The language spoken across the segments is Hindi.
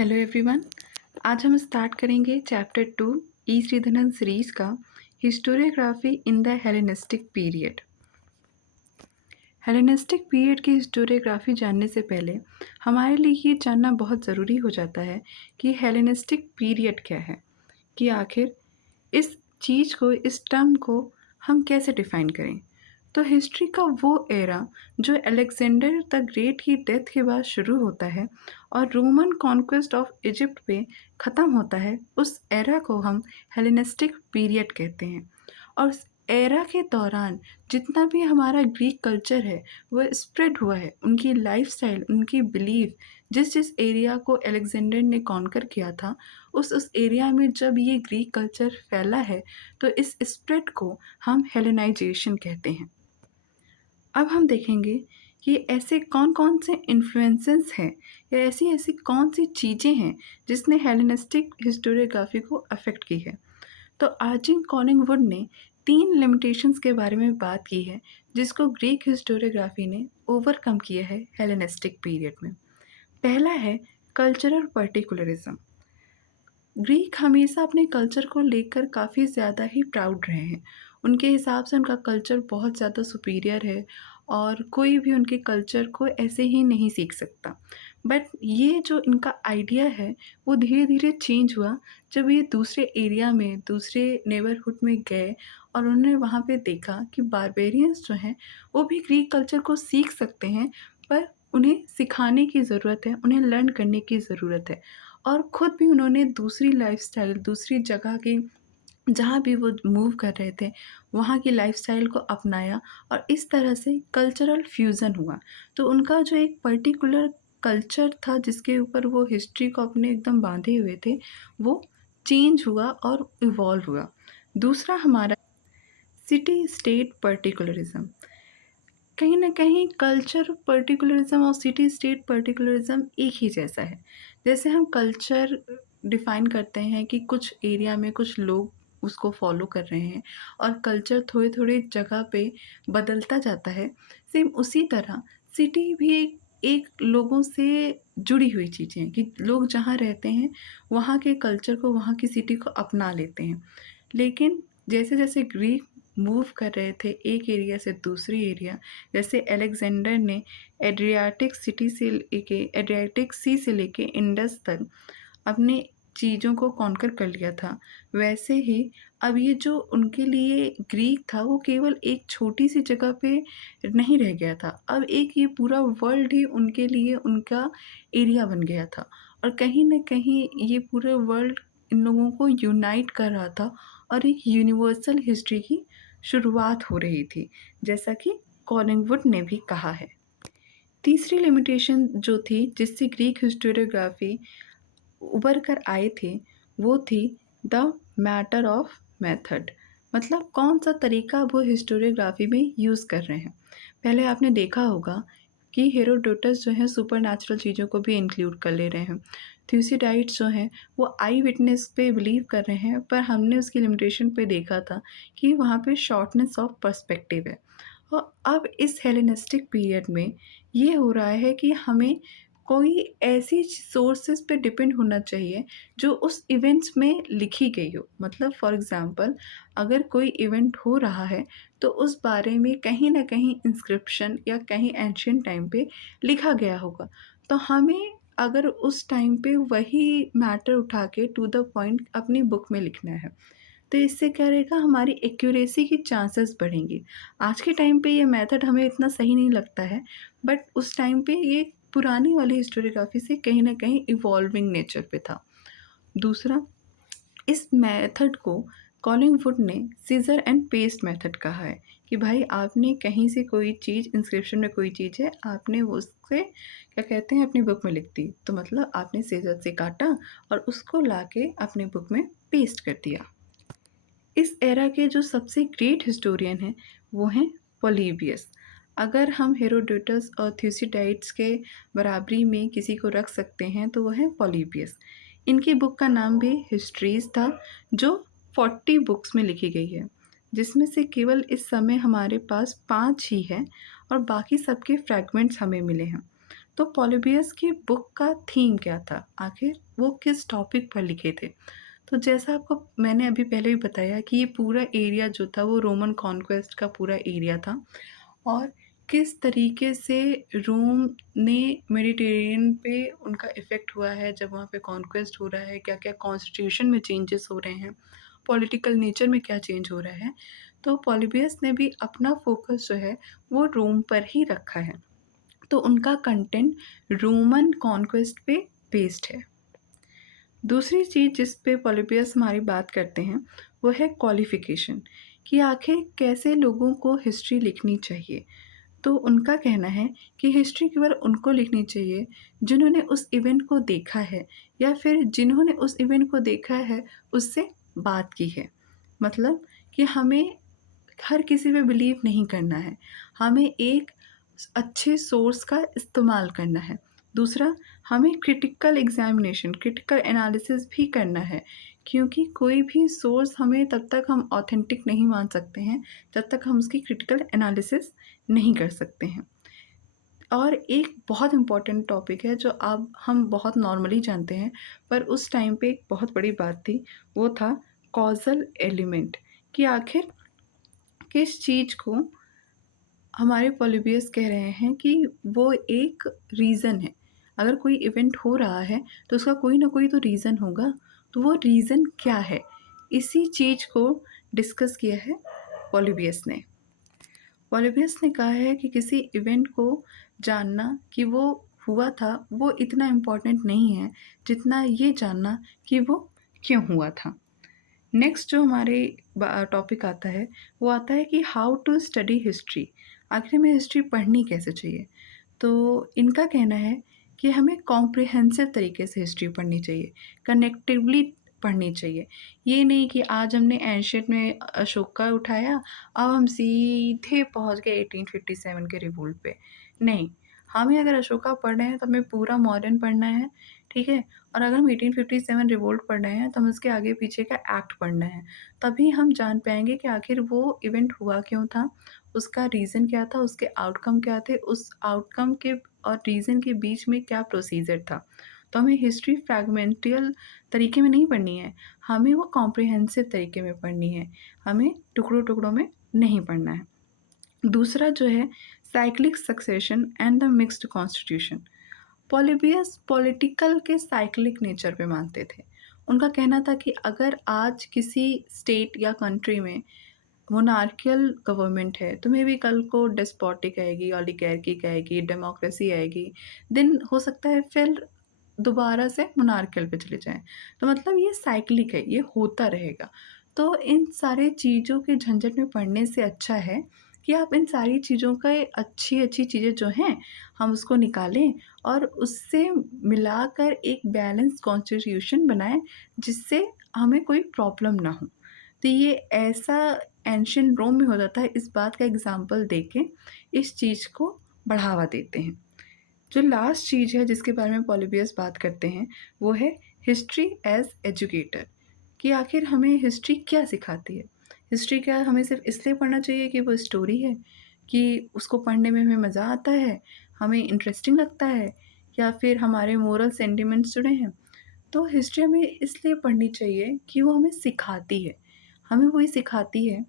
Hello everyone. आज हम स्टार्ट करेंगे चैप्टर 2 ई श्रीधरन सीरीज का historiography in the Hellenistic period. Hellenistic period की हिस्टोरियोग्राफी जानने से पहले हमारे लिए ये जानना बहुत ज़रूरी हो जाता है कि हेलेनिस्टिक पीरियड क्या है, कि आखिर इस चीज़ को, इस टर्म को हम कैसे डिफ़ाइन करें। तो हिस्ट्री का वो एरा जो अलेक्जेंडर द ग्रेट की डेथ के बाद शुरू होता है और रोमन कॉन्क्वेस्ट ऑफ इजिप्ट पे ख़त्म होता है, उस एरा को हम हेलेनिस्टिक पीरियड कहते हैं। और उस एरा के दौरान जितना भी हमारा ग्रीक कल्चर है वो स्प्रेड हुआ है, उनकी लाइफस्टाइल, उनकी बिलीफ, जिस जिस एरिया को अलेक्जेंडर ने कॉन्कर किया था उस एरिया में जब ये ग्रीक कल्चर फैला है तो इस स्प्रेड को हम हेलेनाइजेशन कहते हैं। अब हम देखेंगे कि ऐसे कौन कौन से इन्फ्लुएंसेस हैं या ऐसी ऐसी कौन सी चीज़ें हैं जिसने हेलेनिस्टिक हिस्टोरियोग्राफी को अफेक्ट की है। तो आर्चिंग कॉलिंगवुड ने 3 लिमिटेशंस के बारे में बात की है जिसको ग्रीक हिस्टोरियोग्राफी ने ओवरकम किया है हेलेनिस्टिक पीरियड में। पहला है कल्चरल पर्टिकुलरिज्म। ग्रीक हमेशा अपने कल्चर को लेकर काफ़ी ज़्यादा ही प्राउड रहे हैं। उनके हिसाब से उनका कल्चर बहुत ज़्यादा सुपीरियर है और कोई भी उनके कल्चर को ऐसे ही नहीं सीख सकता। बट ये जो इनका आइडिया है वो धीरे धीरे चेंज हुआ जब ये दूसरे एरिया में, दूसरे नेबरहुड में गए और उन्होंने वहाँ पे देखा कि बारबेरियंस जो हैं वो भी ग्रीक कल्चर को सीख सकते हैं, पर उन्हें सिखाने की ज़रूरत है, उन्हें लर्न करने की ज़रूरत है। और ख़ुद भी उन्होंने दूसरी लाइफ़स्टाइल, दूसरी जगह की, जहाँ भी वो मूव कर रहे थे, वहाँ की लाइफ़स्टाइल को अपनाया और इस तरह से कल्चरल फ्यूज़न हुआ। तो उनका जो एक पर्टिकुलर कल्चर था जिसके ऊपर वो हिस्ट्री को अपने एकदम बाँधे हुए थे, वो चेंज हुआ और इवॉल्व हुआ। दूसरा हमारा सिटी स्टेट पर्टिकुलरिज़्म। कहीं न कहीं कल्चर पर्टिकुलरिज़्म और सिटी स्टेट पर्टिकुलरिज़्म एक ही जैसा है। जैसे हम कल्चर डिफ़ाइन करते हैं कि कुछ एरिया में कुछ लोग उसको फ़ॉलो कर रहे हैं और कल्चर थोड़े-थोड़े जगह पे बदलता जाता है। सेम उसी तरह सिटी भी एक एक लोगों से जुड़ी हुई चीज़ें हैं कि लोग जहाँ रहते हैं, वहाँ के कल्चर को, वहाँ की सिटी को अपना लेते हैं। लेकिन जैसे-जैसे ग्रीक मूव कर रहे थे एक एरिया से दूसरी एरिया, जैसे अलेक्जेंडर ने एड्रियाटिक सी से लेके इंडस तक अपनी चीज़ों को कॉन्कर कर लिया था, वैसे ही अब ये जो उनके लिए ग्रीक था वो केवल एक छोटी-सी जगह पे नहीं रह गया था। अब एक ये पूरा वर्ल्ड ही उनके लिए उनका एरिया बन गया था और कहीं न कहीं ये पूरे वर्ल्ड इन लोगों को यूनाइट कर रहा था और एक यूनिवर्सल हिस्ट्री की शुरुआत हो रही थी, जैसा कि कॉलिंगवुड ने भी कहा है। तीसरी लिमिटेशन जो थी जिससे ग्रीक हिस्टोरियोग्राफी उभर कर आए थे, वो थी द मैटर ऑफ मेथड। मतलब कौन सा तरीका वो हिस्टोरियोग्राफी में यूज़ कर रहे हैं। पहले आपने देखा होगा कि हेरोडोटस जो है सुपरनैचुरल चीज़ों को भी इंक्लूड कर ले रहे हैं। थ्यूसिडाइड्स जो हैं वो आई विटनेस पे बिलीव कर रहे हैं, पर हमने उसकी लिमिटेशन पे देखा था कि वहाँ पे शॉर्टनेस ऑफ पर्सपेक्टिव है। और अब इस हेलेनिस्टिक पीरियड में ये हो रहा है कि हमें कोई ऐसी सोर्सेज़ पे डिपेंड होना चाहिए जो उस इवेंट्स में लिखी गई हो। मतलब फॉर एग्ज़ाम्पल अगर कोई इवेंट हो रहा है तो उस बारे में कहीं न कहीं इंस्क्रिप्शन या कहीं एंशिएंट टाइम पे लिखा गया होगा। तो हमें अगर उस टाइम पे वही मैटर उठा के टू द पॉइंट अपनी बुक में लिखना है, तो इससे क्या रहेगा, हमारी एक्यूरेसी की चांसेस बढ़ेंगी। आज के टाइम पे ये मेथड हमें इतना सही नहीं लगता है, बट उस टाइम पे ये पुरानी वाली हिस्टोरियोग्राफी से कहीं न कहीं इवॉल्विंग नेचर पे था। दूसरा, इस मेथड को कॉलिंगवुड ने सीज़र एंड पेस्ट मेथड कहा है कि भाई आपने कहीं से कोई चीज़, इंस्क्रिप्शन में कोई चीज़ है, आपने वो उससे क्या कहते हैं अपनी बुक में लिख दी। तो मतलब आपने सीज़र से काटा और उसको लाके अपनी बुक में पेस्ट कर दिया। इस एरा के जो सबसे ग्रेट हिस्टोरियन हैं वो हैं पोलीबियस। अगर हम हेरोडोटस और थ्यूसिडाइड्स के बराबरी में किसी को रख सकते हैं तो वो है पोलीबियस। इनकी बुक का नाम भी हिस्ट्रीज था, जो 40 बुक्स में लिखी गई है, जिसमें से केवल इस समय हमारे पास 5 ही है और बाकी सबके फ्रैगमेंट्स हमें मिले हैं। तो पॉलीबियस की बुक का थीम क्या था? आखिर वो किस टॉपिक पर लिखे थे? तो जैसा आपको मैंने अभी पहले भी बताया कि ये पूरा एरिया जो था वो रोमन कॉन्क्वेस्ट का पूरा एरिया था और किस तरीके से रोम ने मेडिटेरेनियन पे उनका इफ़ेक्ट हुआ है जब वहाँ पे कॉन्क्वेस्ट हो रहा है, क्या-क्या कॉन्स्टिट्यूशन में चेंजेस हो रहे हैं, पॉलिटिकल नेचर में क्या चेंज हो रहा है। तो पॉलीबियस ने भी अपना फ़ोकस जो है वो रोम पर ही रखा है। तो उनका कंटेंट रोमन कॉन्क्वेस्ट पे बेस्ड है। दूसरी चीज़ जिस पे पॉलीबियस हमारी बात करते हैं, वो है क्वालिफ़िकेशन कि आखिर कैसे लोगों को हिस्ट्री लिखनी चाहिए। तो उनका कहना है कि हिस्ट्री केवल उनको लिखनी चाहिए जिन्होंने उस इवेंट को देखा है या फिर जिन्होंने उस इवेंट को देखा है, उससे बात की है। मतलब कि हमें हर किसी पे बिलीव नहीं करना है। हमें एक अच्छे सोर्स का इस्तेमाल करना है। दूसरा, हमें क्रिटिकल एग्ज़ामिनेशन, क्रिटिकल एनालिसिस भी करना है क्योंकि कोई भी सोर्स हमें तब तक हम ऑथेंटिक नहीं मान सकते हैं, जब तक हम उसकी क्रिटिकल एनालिसिस नहीं कर सकते हैं। और एक बहुत इम्पोर्टेंट टॉपिक है जो अब हम बहुत नॉर्मली जानते हैं, पर उस टाइम पे एक बहुत बड़ी बात थी, वो था कॉज़ल एलिमेंट कि आखिर किस चीज़ को हमारे पॉलीबियस कह रहे हैं कि वो एक रीज़न है। अगर कोई इवेंट हो रहा है, तो उसका कोई ना कोई तो रीज़न होगा, तो वो रीज़न क्या है? इसी चीज़ को डिस्कस किया है पॉलीबियस ने। पॉलीबियस ने कहा है कि किसी इवेंट को जानना कि वो हुआ था, वो इतना इम्पोर्टेंट नहीं है, जितना ये जानना कि वो क्यों हुआ था। नेक्स्ट जो हमारे टॉपिक आता है, वो आता है कि हाउ टू स्टडी हिस्ट्री। आखिर हमें हिस्ट्री पढ़नी कैसे चाहिए? तो इनका कहना है कि हमें कॉम्प्रिहेंसिव तरीके से हिस्ट्री पढ़नी चाहिए, कनेक्टिवली पढ़नी चाहिए। ये नहीं कि आज हमने एंशिएंट में अशोक का उठाया, अब हम सीधे पहुँच गए 1857 के रिवोल्ट पे। नहीं, हमें अगर अशोका पढ़ रहे हैं तो हमें पूरा मॉडर्न पढ़ना है, ठीक है? और अगर हम 1857 रिवोल्ट पढ़ रहे हैं तो हमें उसके आगे पीछे का एक्ट पढ़ना है। तभी हम जान पाएँगे कि आखिर वो इवेंट हुआ क्यों था, उसका रीज़न क्या था, उसके आउटकम क्या थे, उस आउटकम के और रीज़न के बीच में क्या प्रोसीजर था। तो हमें हिस्ट्री फ्रैगमेंटल तरीके में नहीं पढ़नी है, हमें वो कॉम्प्रिहेंसिव तरीके में पढ़नी है, हमें टुकड़ों-टुकड़ों में नहीं पढ़ना है। दूसरा जो है cyclic succession and the mixed constitution. Polybius political के साइक्लिक नेचर पे मानते थे। उनका कहना था कि अगर आज किसी स्टेट या कंट्री में मोनार्कियल गवर्नमेंट है, तो मे बी कल को डेस्पोटिक आएगी, ओलिगार्किक आएगी, डेमोक्रेसी आएगी, देन हो सकता है फिर दोबारा से मोनार्कियल पे चले जाएँ। तो मतलब ये साइक्लिक है, ये होता रहेगा। तो इन सारे चीज़ों के झंझट में पड़ने से अच्छा है कि आप इन सारी चीज़ों का अच्छी-अच्छी चीज़ें जो हैं, हम उसको निकालें और उससे मिलाकर एक बैलेंस कॉन्स्टिट्यूशन बनाएँ, जिससे हमें कोई प्रॉब्लम ना हो। तो ये ऐसा एंशिएंट रोम में होता था, इस बात का एग्ज़ाम्पल देके इस चीज़ को बढ़ावा देते हैं। जो लास्ट चीज़ है जिसके बारे में पॉलीबियस बात करते हैं, वो है हिस्ट्री एज़ एजुकेटर कि आखिर हमें हिस्ट्री क्या सिखाती है? हिस्ट्री क्या हमें सिर्फ़ इसलिए पढ़ना चाहिए कि वो स्टोरी है, कि उसको पढ़ने में हमें मज़ा आता है, हमें इंटरेस्टिंग लगता है या फिर हमारे मोरल सेंटिमेंट्स जुड़े हैं? तो हिस्ट्री हमें इसलिए पढ़नी चाहिए कि वो हमें सिखाती है। हमें वो ये सिखाती है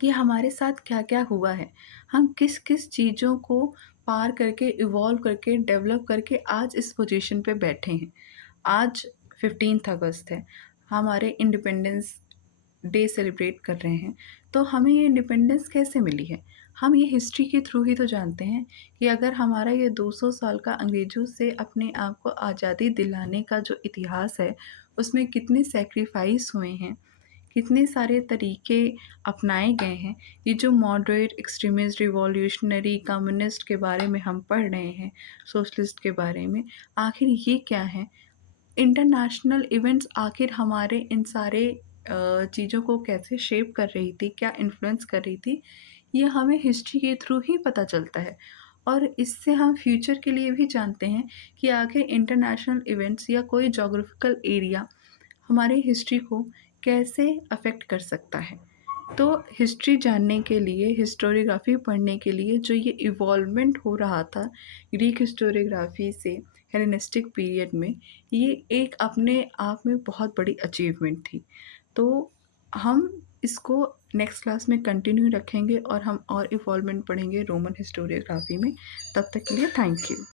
कि हमारे साथ क्या-क्या हुआ है। हम किस-किस चीज़ों को पार करके, इवॉल्व करके, डेवलप करके आज इस पोज़ीशन पे बैठे हैं। आज 15th अगस्त है, हमारे इंडिपेंडेंस डे सेलिब्रेट कर रहे हैं, तो हमें ये इंडिपेंडेंस कैसे मिली है? हम ये हिस्ट्री के थ्रू ही तो जानते हैं कि अगर हमारा ये 200 साल का अंग्रेज़ों से अपने आप को आज़ादी दिलाने का जो इतिहास है, उसमें कितने सैक्रिफ़ाइस हुए हैं, कितने सारे तरीके अपनाए गए हैं। ये जो मॉडरेट, एक्सट्रीमिस्ट, रिवॉल्यूशनरी, कम्युनिस्ट के बारे में हम पढ़ रहे हैं, सोशलिस्ट के बारे में, आखिर ये क्या है? इंटरनेशनल इवेंट्स आखिर हमारे इन सारे चीज़ों को कैसे शेप कर रही थी, क्या इन्फ्लुएंस कर रही थी, ये हमें हिस्ट्री के थ्रू ही पता चलता है। और इससे हम फ्यूचर के लिए भी जानते हैं कि आखिर इंटरनेशनल इवेंट्स या कोई ज्योग्राफिकल एरिया हमारे हिस्ट्री को कैसे अफ़ेक्ट कर सकता है। तो हिस्ट्री जानने के लिए, हिस्टोरियोग्राफ़ी पढ़ने के लिए जो ये इवॉल्वमेंट हो रहा था ग्रीक हिस्टोरियोग्राफ़ी से हेलेनिस्टिक पीरियड में, ये एक अपने आप में बहुत बड़ी अचीवमेंट थी। तो हम इसको नेक्स्ट क्लास में कंटिन्यू रखेंगे और हम और इवॉल्वमेंट पढ़ेंगे रोमन हिस्टोरियोग्राफ़ी में। तब तक के लिए थैंक यू।